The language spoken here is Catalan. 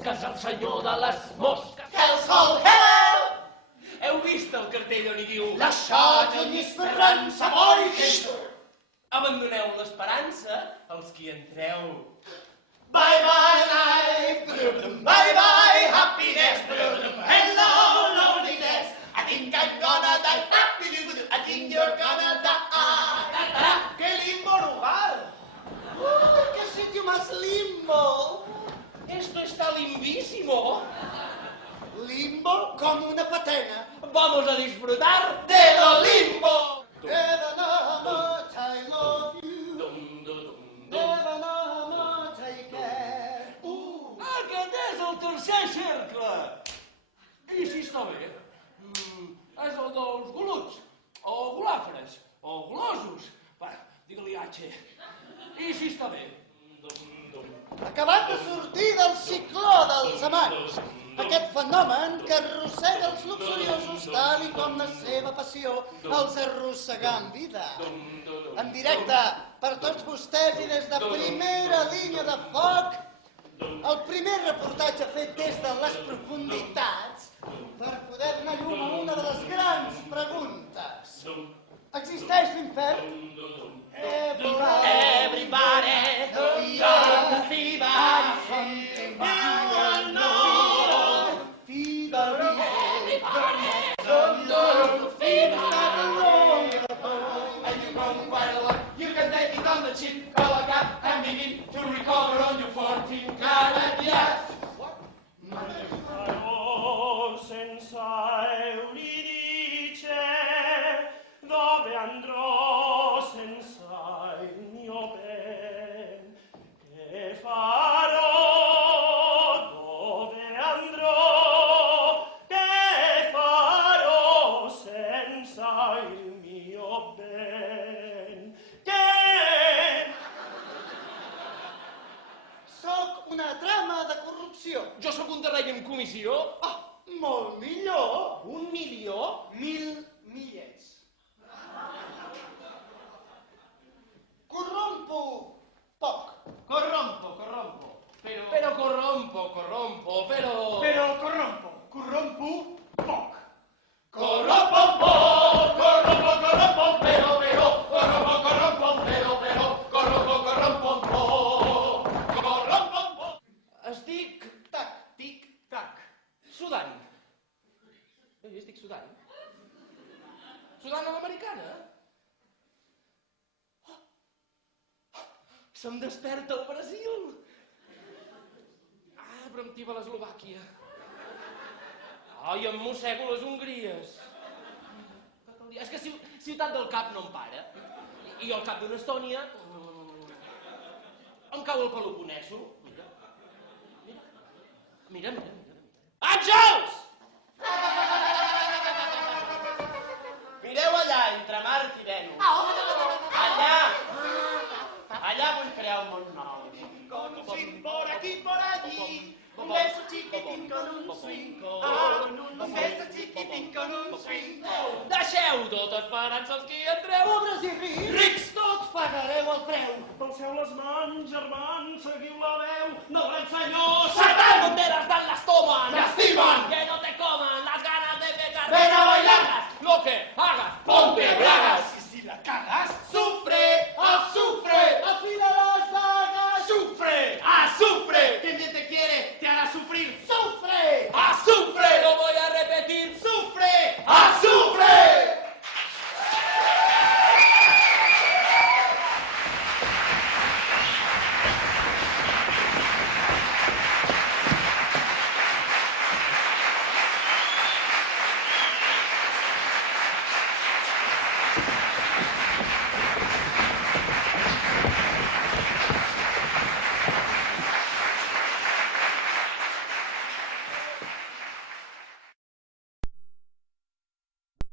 mosques, el senyor de les mosques. Hells Hall, hello! Heu vist el cartell on hi diu Lasciate ogni speranza voi che... abandoneu l'esperança als qui entreu. Bye bye life, bye bye happiness, hello loneliness. I think I'm gonna die, I think you're gonna die. ¡Qué limbo lugar! ¡Qué sitio más limbo! Esto está limbísimo. Limbo como una patena. Vamos a disfrutar de lo limbo. Never know how much I love you. Never know how much I care. Aquest és el tercer cercle. I si està bé? És el dels goluts, o golàfres, o golosos. Va, digue-li H. I si està bé? Acabat de sortir del cicló dels amants, aquest fenomen que arrossega els luxuriosos tal i com la seva passió els arrossegà en vida. En directe per tots vostès i des de primera línia de foc, el primer reportatge fet des de les profunditats per poder donar llum a una de les grans preguntes. Existeix l'infern? Everybody, we are the fever, something you will know. Fever, and you run quite a lot. You can take it on the chin, call a gap, and begin to recover on your 14 carat yacht. Senza Euridice, dove andrò senza il mio ben? Che farò? Dove andrò? Che farò senza il mio ben? Che... Soc una trama de corrupció. Jo sóc un terreny en comissió. Molt millor. 1 milió? 1000 millets. Corrompo poc. Corrompo. Però corrompo, però... Però corrompo poc. Corrompo un po', corrompo, però, corrompo un po'. Estic, tic-tac, sudant. Estic sudant. Sudant a l'americana. Se'm desperta el Brasil. Però em tiba l'Eslovàquia. I em mossego les Hongries. És que Ciutat del Cap no em para. I al cap d'una Estònia em cau el Peloponeso. Mira. Àngels! Mireu allà, entre Mart i Venus. Allà vull crear un món nou. Con un swing por aquí, por allí. Un beso chiquitín con un swing. Un beso chiquitín con un swing. Deixeu tot esperança els que entreu. Pobres i rics, tots pagareu el preu. Alceu les mans, germans, seguiu la veu del gran senyor ¡Satan! Banderas dan las toman, Lastiman. que no te coman las ganas de pecar. Ven a bailar. Lo que hagas, ponte bragas. Y si la cagas, sufre, azufre. Afila las dagas, Sufre, azufre, Quien bien te quiere, te hará sufrir. sufre, azufre. No voy